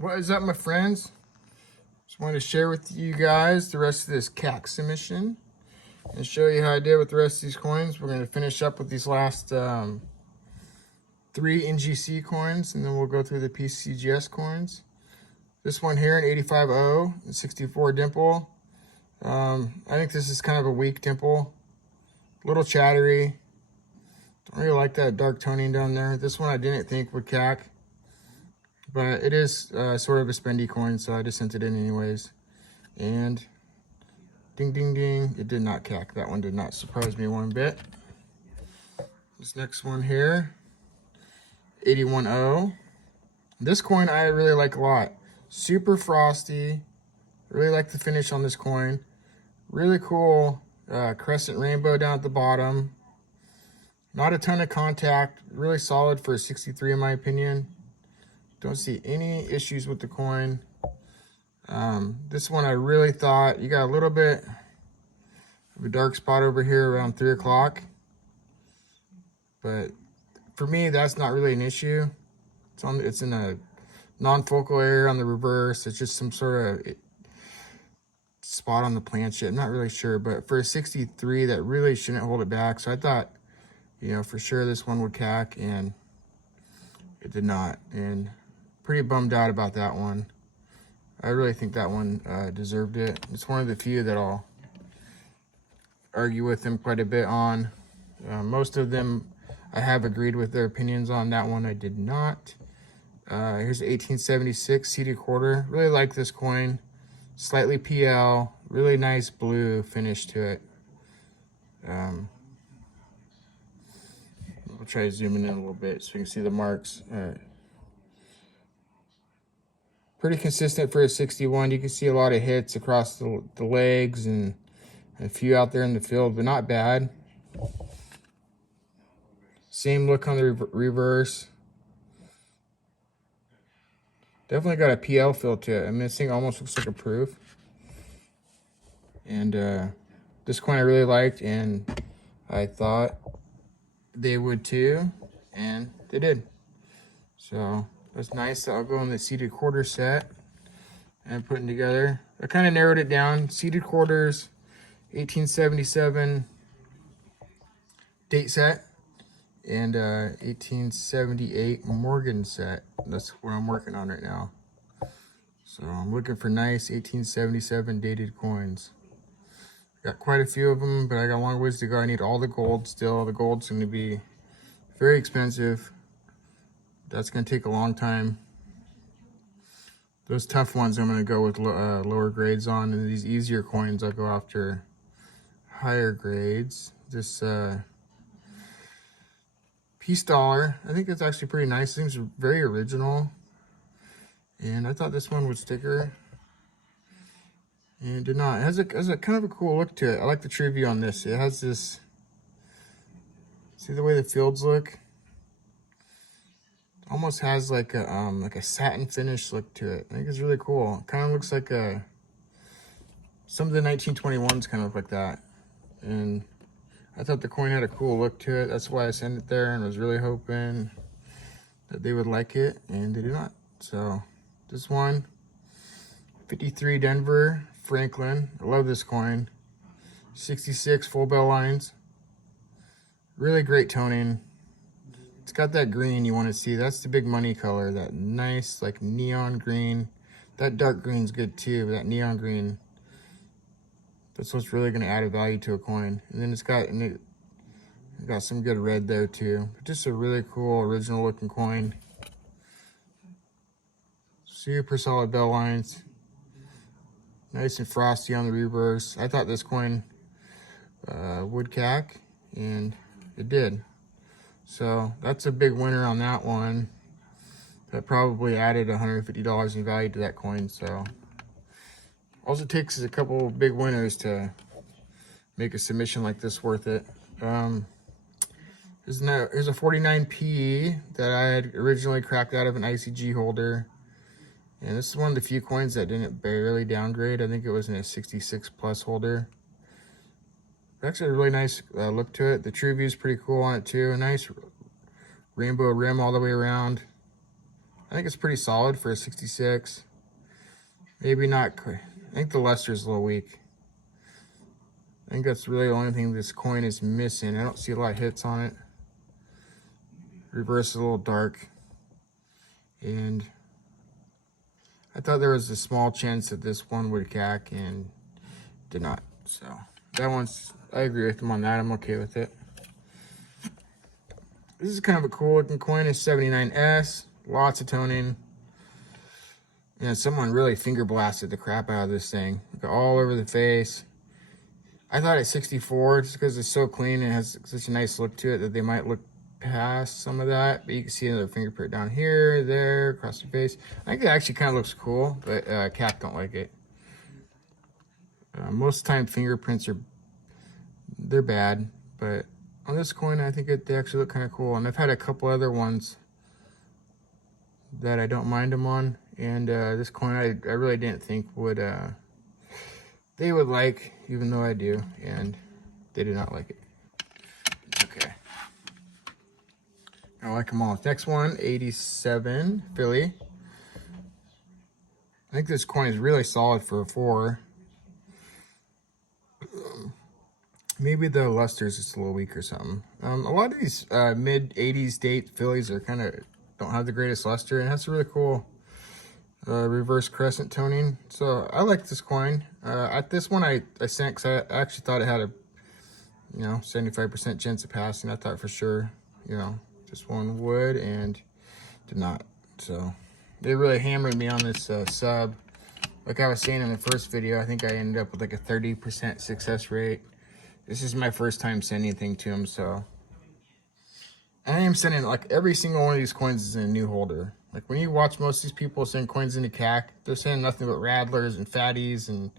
What is up, my friends? Just wanted to share with you guys the rest of this CAC submission and show you how I did with the rest of these coins. We're going to finish up with these last 3 NGC coins, and then we'll go through the PCGS coins. This one here, an 85O and 64 dimple. I think this is kind of a weak dimple. A little chattery. Don't really like that dark toning down there. This one I didn't think would CAC. But it is sort of a spendy coin, so I just sent it in anyways. And ding, ding, ding, it did not CAC. That one did not surprise me one bit. This next one here, 81O. This coin I really like a lot. Super frosty. Really like the finish on this coin. Really cool crescent rainbow down at the bottom. Not a ton of contact. Really solid for a 63 in my opinion. Don't see any issues with the coin. This one I really thought, you got a little bit of a dark spot over here around 3 o'clock. But for me, that's not really an issue. It's in a non-focal area on the reverse. It's just some sort of spot on the planchette. I'm not really sure, but for a 63, that really shouldn't hold it back. So I thought, you know, for sure this one would CAC, and it did not. And pretty bummed out about that one. I really think that one deserved it. It's one of the few that I'll argue with them quite a bit on. Most of them I have agreed with their opinions on. That one I did not. Here's the 1876 seeded quarter. Really like this coin. Slightly PL. Really nice blue finish to it. I'll try to zoom in a little bit so you can see the marks. Pretty consistent for a 61. You can see a lot of hits across the legs and a few out there in the field, but not bad. Same look on the reverse. Definitely got a PL feel to it. I mean, this thing almost looks like a proof. And this coin I really liked, and I thought they would too, and they did. So that's nice. I'll go in the seeded quarter set and putting together. I kind of narrowed it down. Seeded quarters, 1877 date set, and 1878 Morgan set. That's what I'm working on right now. So I'm looking for nice 1877 dated coins. Got quite a few of them, but I got a long ways to go. I need all the gold still. The gold's going to be very expensive. That's going to take a long time. Those tough ones I'm going to go with lower grades on, and these easier coins I'll go after higher grades. This Peace Dollar, I think it's actually pretty nice. It seems very original, and I thought this one would sticker, and it did not. It has a kind of a cool look to it. I like the tree view on this. It has this, see the way the fields look? Almost has like a satin finish look to it. I think it's really cool. It kind of looks like some of the 1921s kind of look like that. And I thought the coin had a cool look to it. That's why I sent it there, and was really hoping that they would like it, and they did not. So this one, 53 Denver Franklin. I love this coin. 66 full bell lines. Really great toning. It's got that green you want to see. That's the big money color. That nice like neon green. That dark green's good too, but that neon green, that's what's really going to add a value to a coin. And then it's got some good red there too. Just a really cool original looking coin. Super solid bell lines. Nice and frosty on the reverse. I thought this coin would CAC, and it did. So that's a big winner on that one. That probably added $150 in value to that coin. So all it takes is a couple big winners to make a submission like this worth it. Here's a 49P that I had originally cracked out of an ICG holder. And this is one of the few coins that didn't barely downgrade. I think it was in a 66 plus holder. Actually a really nice look to it. The true view is pretty cool on it too. A nice rainbow rim all the way around. I think it's pretty solid for a 66. Maybe not. I think the luster is a little weak. I think that's really the only thing this coin is missing. I don't see a lot of hits on it. Reverse is a little dark. And I thought there was a small chance that this one would cack and did not. So that one's, I agree with him on that. I'm okay with it. This is kind of a cool looking coin. It's 79S. Lots of toning. And someone really finger blasted the crap out of this thing. Like all over the face. I thought at 64, just because it's so clean and has such a nice look to it, that they might look past some of that. But you can see another fingerprint down here, there, across the face. I think it actually kind of looks cool, but CAC don't like it. Most of the time fingerprints they're bad, but on this coin I think they actually look kind of cool. And I've had a couple other ones that I don't mind them on, and this coin I really didn't think would they would like, even though I do, and they did not like it. Okay, I like them all. Next one, 87 Philly. I think this coin is really solid for a 4. Maybe the luster is just a little weak or something. A lot of these mid 80s date Phillies are kind of don't have the greatest luster, and that's really cool. Reverse crescent toning. So I like this coin. At this one I sent because I actually thought it had a 75% chance of passing. I thought for sure this one would, and did not. So they really hammered me on this sub. Like I was saying in the first video, I think I ended up with like a 30% success rate. This is my first time sending anything to them, so I am sending, like, every single one of these coins is in a new holder. Like when you watch most of these people send coins into CAC, they're sending nothing but Radlers and Fatties and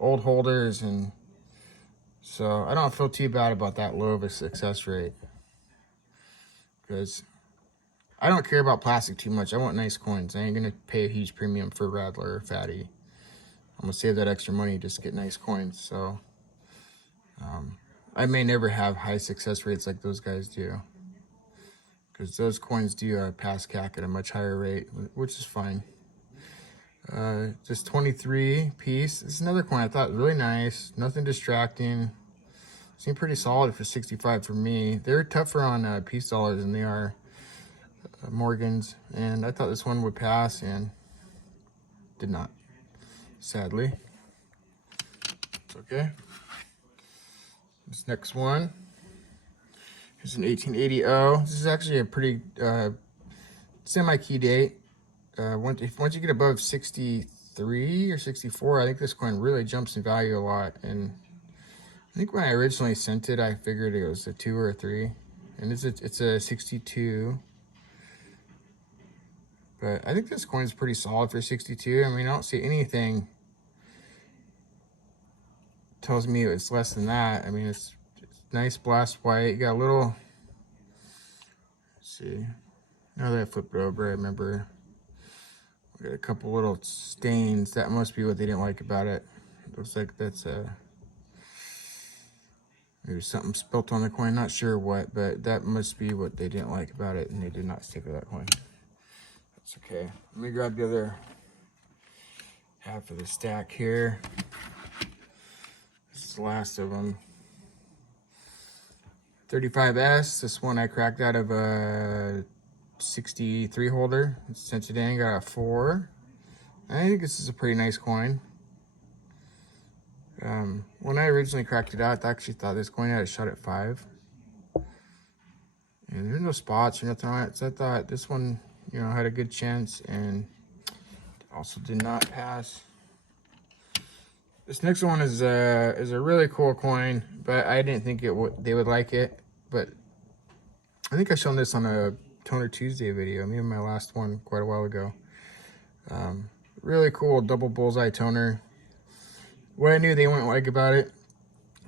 old holders, and so I don't feel too bad about that low of a success rate, because I don't care about plastic too much. I want nice coins. I ain't gonna pay a huge premium for Radler or Fatty. I'm gonna save that extra money just to get nice coins. So I may never have high success rates like those guys do, because those coins do pass CAC at a much higher rate, which is fine. Just 23 piece. This is another coin I thought really nice. Nothing distracting. Seemed pretty solid for 65 for me. They're tougher on piece dollars than they are Morgans, and I thought this one would pass and did not, sadly. It's okay. This next one is an 1880. This is actually a pretty semi-key date. Once you get above 63 or 64, I think this coin really jumps in value a lot. And I think when I originally sent it, I figured it was a 2 or a 3, and it's a 62. But I think this coin is pretty solid for 62. I mean, I don't see anything tells me it's less than that. I mean, it's nice blast white. You got a little, let's see, now that I flipped it over, I remember we got a couple little stains. That must be what they didn't like about it. Looks like that's maybe something spilt on the coin, not sure what, but that must be what they didn't like about it, and they did not stick with that coin. That's okay. Let me grab the other half of the stack here. This is the last of them. 35S. This one I cracked out of a 63 holder. Sent it in, got a 4. I think this is a pretty nice coin. When I originally cracked it out, I actually thought this coin had a shot at 5. And there's no spots or nothing on it, so I thought this one, had a good chance, and also did not pass. This next one is a really cool coin, but I didn't think they would like it. But I think I shown this on a Toner Tuesday video, maybe my last one quite a while ago. Really cool double bullseye toner. What I knew they wouldn't like about it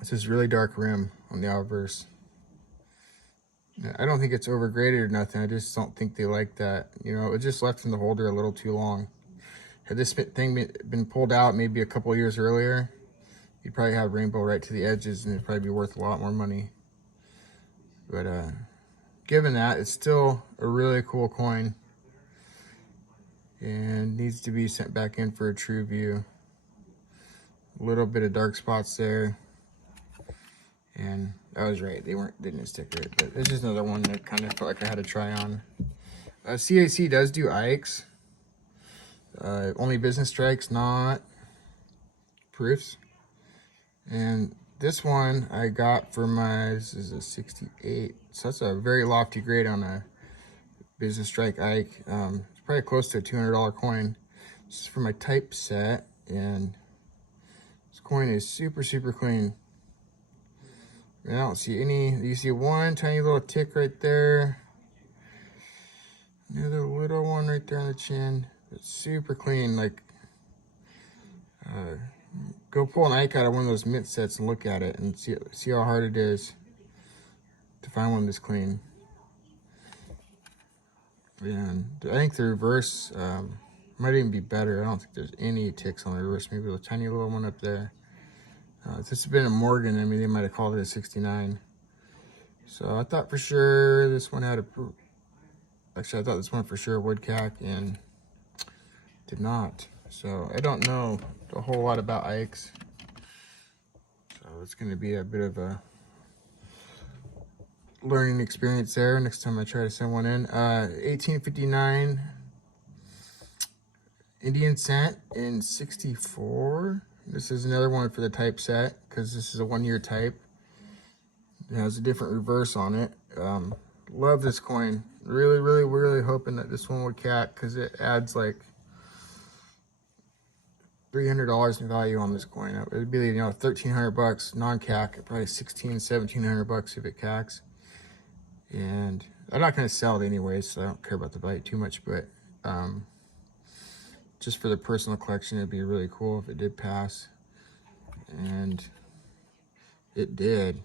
is this really dark rim on the outverse. I don't think it's overgraded or nothing. I just don't think they like that. It just left in the holder a little too long. Had this thing been pulled out maybe a couple of years earlier, you'd probably have rainbow right to the edges, and it'd probably be worth a lot more money. But given that, it's still a really cool coin. and needs to be sent back in for a true view. A little bit of dark spots there, and I was right, they didn't stick right, but it's just another one that kind of felt like I had to try on. CAC does do Ikes, only business strikes, not proofs. And this one I got for this is a 68, so that's a very lofty grade on a business strike Ike. It's probably close to a $200 coin. This is for my type set, and this coin is super clean. I don't see any. You see one tiny little tick right there, another little one right there on the chin. It's super clean. Like, go pull an Ike out of one of those mint sets and look at it and see how hard it is to find one this clean. And I think the reverse might even be better. I don't think there's any ticks on the reverse. Maybe a tiny little one up there. If this had been a Morgan, I mean, they might have called it a 69. So I thought for sure this one had actually, I thought this one for sure would cack, and did not. So I don't know a whole lot about Ikes. So it's going to be a bit of a learning experience there next time I try to send one in. 1859 Indian cent in 64. This is another one for the type set, because this is a 1 year type. It has a different reverse on it. Love this coin. Really hoping that this one would cack, because it adds like $300 in value on this coin. It would be, you know, $1,300 non-cack, probably $1,700 if it cacks. And I'm not going to sell it anyway, so I don't care about the value too much, but just for the personal collection, it'd be really cool if it did pass. And it did.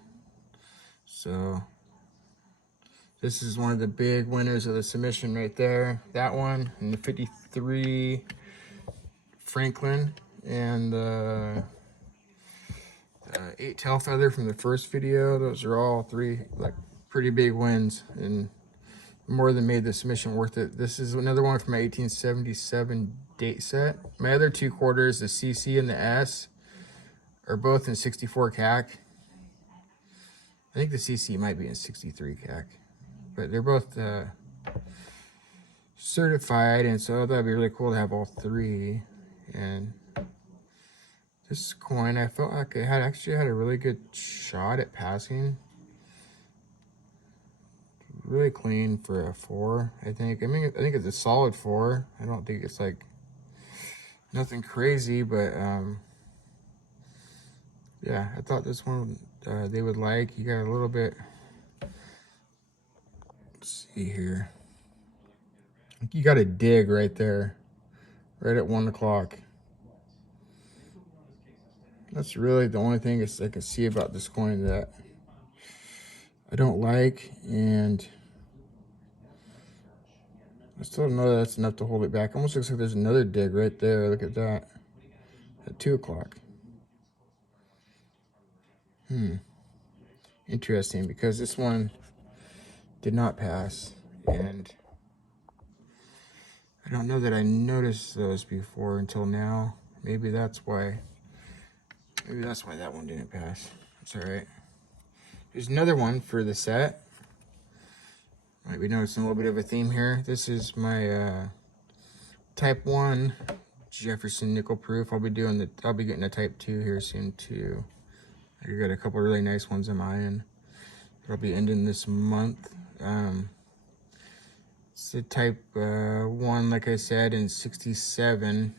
So this is one of the big winners of the submission right there. That one, and the 53 Franklin, and the 8 tail feather from the first video. Those are all three like pretty big wins, and more than made the submission worth it. This is another one from my 1877 date set. My other 2 quarters, the CC and the S, are both in 64 CAC. I think the CC might be in 63 CAC, but they're both certified, and so that'd be really cool to have all 3. And this coin, I felt like it actually had a really good shot at passing. Really clean for a 4, I think. I mean, I think it's a solid 4. I don't think it's like nothing crazy, but yeah, I thought this one they would like. You got a little bit. Let's see here. You got a dig right there, right at 1 o'clock. That's really the only thing I can see about this coin that I don't like, and I still don't know that that's enough to hold it back. Almost looks like there's another dig right there. Look at that. At 2 o'clock. Interesting, because this one did not pass, and I don't know that I noticed those before until now. Maybe that's why. Maybe that's why that one didn't pass. That's all right. There's another one for the set. Might be noticing a little bit of a theme here. This is my Type 1 Jefferson nickel proof. I'll be getting a Type 2 here soon too. I got a couple really nice ones in mine. I'll be ending this month. It's a Type 1, like I said, in 67.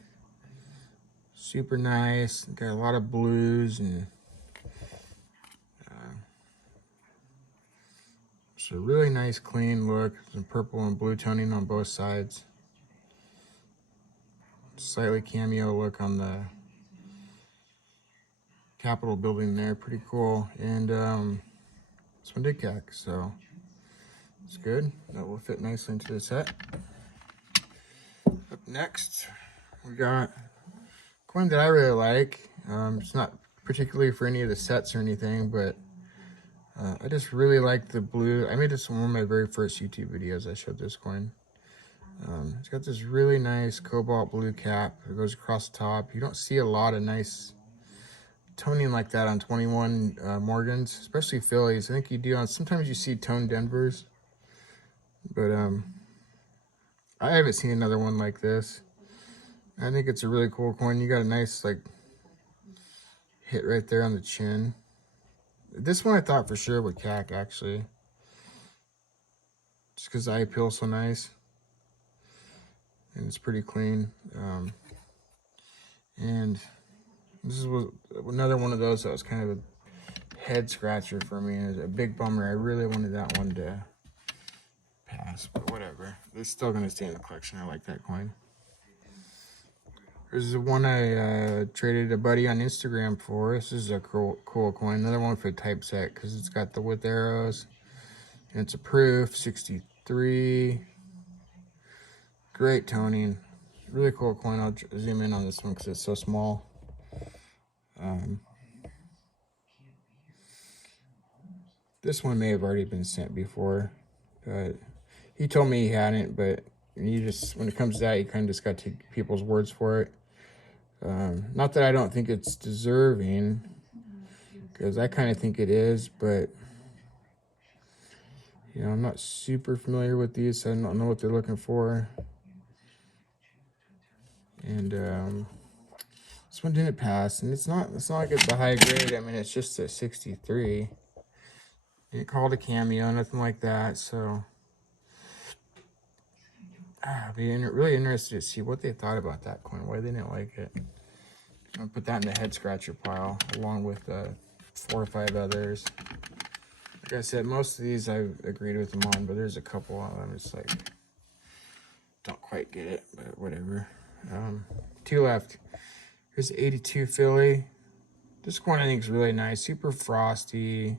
Super nice. Got a lot of blues, and it's a really nice clean look. Some purple and blue toning on both sides. Slightly cameo look on the Capitol building there. Pretty cool. And this one did cack, so it's good. That will fit nicely into the set. Up next, we got a coin that I really like. It's not particularly for any of the sets or anything, but I just really like the blue. I made this one of my very first YouTube videos. I showed this coin. It's got this really nice cobalt blue cap that goes across the top. You don't see a lot of nice toning like that on 21 Morgans, especially Phillies. I think you do on, sometimes you see toned Denvers, but I haven't seen another one like this. I think it's a really cool coin. You got a nice like hit right there on the chin. This one I thought for sure would CAC actually, just because the eye appeal so nice and it's pretty clean. And this was another one of those that was kind of a head scratcher for me. It was a big bummer. I really wanted that one to pass, but whatever. It's still going to stay in the collection. I like that coin. There's the one I traded a buddy on Instagram for. This is a cool coin. Another one for typeset because it's got the with arrows. And it's a proof, 63. Great toning. Really cool coin. I'll zoom in on this one because it's so small. This one may have already been sent before, but he told me he hadn't, but you just, when it comes to that, you kind of just got to take people's words for it. Not that I don't think it's deserving, because I kind of think it is, but you know, I'm not super familiar with these, so I don't know what they're looking for. And this one didn't pass, and it's not like it's a high grade. I mean, it's just a 63. Didn't call it a cameo, nothing like that. So I'd be really interested to see what they thought about that coin, why they didn't like it. I'm gonna put that in the head scratcher pile along with 4 or 5 others. Like I said, most of these I've agreed with them on, but there's a couple of them it's like don't quite get it, but whatever. 2 left. Here's 82 Philly. This coin I think is really nice, super frosty.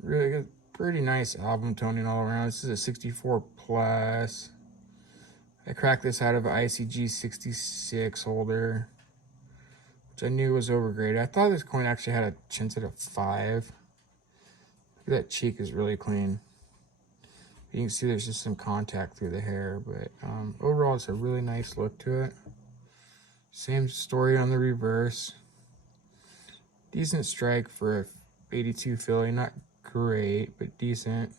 Really good, pretty nice album toning all around. This is a 64 plus. I cracked this out of an ICG 66 holder, which I knew was overgraded. I thought this coin actually had a chintz at a 5. Look at that cheek is really clean. You can see there's just some contact through the hair, but overall it's a really nice look to it. Same story on the reverse. Decent strike for a 82 Philly, not great, but decent.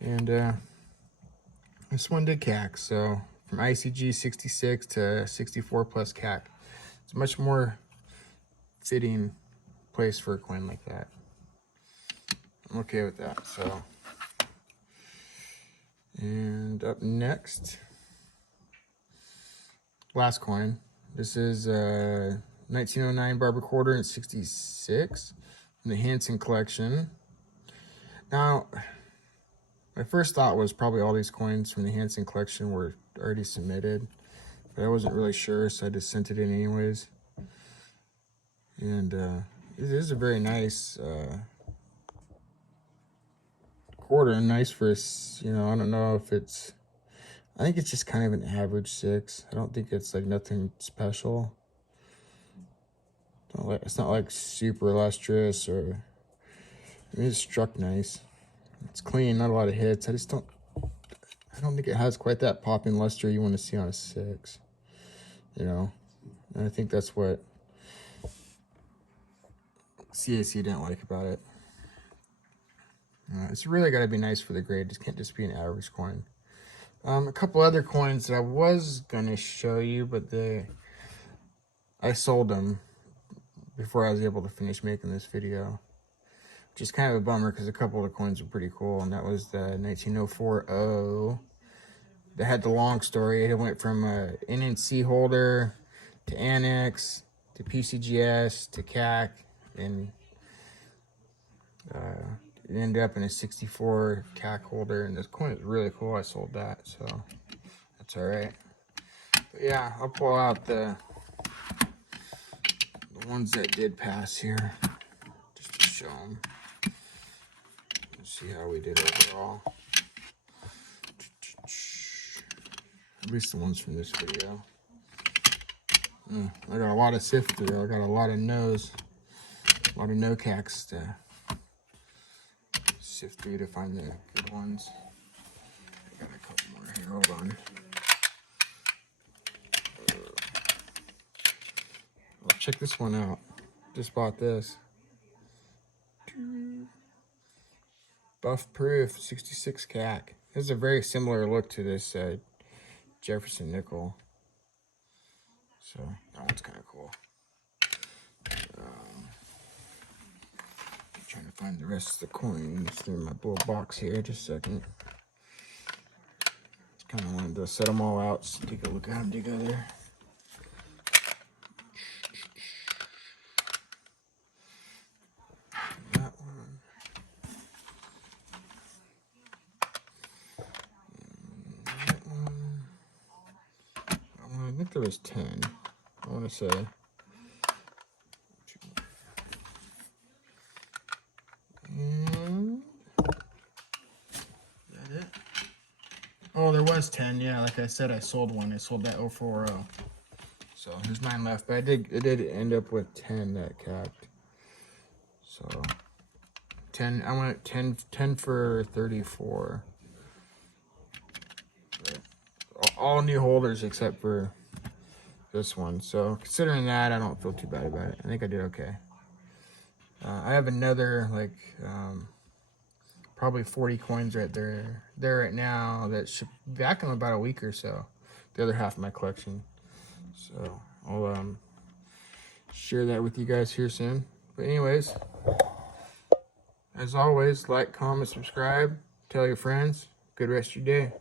And this one did CAC, so from ICG 66 to 64 plus CAC. It's a much more fitting place for a coin like that. I'm okay with that, so. And up next, last coin. This is 1909 Barber Quarter in 66 from the Hanson collection. Now, my first thought was probably all these coins from the Hanson collection were already submitted, but I wasn't really sure, so I just sent it in anyways. And it is a very nice quarter, nice for, you know, I don't know if it's, I think it's just kind of an average 6. I don't think it's like nothing special. It's not like super lustrous or, I mean, it's struck nice. It's clean, not a lot of hits. I don't think it has quite that popping luster you want to see on a 6, you know. And I think that's what CAC didn't like about it. It's really got to be nice for the grade. It can't just be an average coin. A couple other coins that I was going to show you, but I sold them before I was able to finish making this video. Which is kind of a bummer because a couple of the coins were pretty cool. And that was the 1904 O. That had the long story. It went from a NNC holder to Annex to PCGS to CAC. And it ended up in a 64 CAC holder, and this coin is really cool. I sold that, so that's all right. But yeah, I'll pull out the ones that did pass here, just to show them. Let's see how we did overall. At least the ones from this video. I got a lot of sift through. I got a lot of no's, a lot of no CACs to sift through to find the good ones. I got a couple more here. Here, hold on. Well, check this one out. Just bought this. Buff Proof 66 CAC. This is a very similar look to this Jefferson nickel. So that one's kind of cool. I'm trying to find the rest of the coins through my little box here. Just a second. Just kind of wanted to set them all out, so take a look at them together. That one. That one. I think there was 10. I want to say. And is that it? Oh, there was 10. Yeah, like I said, I sold one. I sold that 040. So there's 9 left, but it did end up with 10 that capped. So 10. I went 10 for 34. But all new holders except for this one. So considering that, I don't feel too bad about it. I think I did okay. I have another probably 40 coins right there right now that should be back in about a week or so. The other half of my collection. So I'll share that with you guys here soon. But anyways, as always, like, comment, subscribe, tell your friends. Good rest of your day.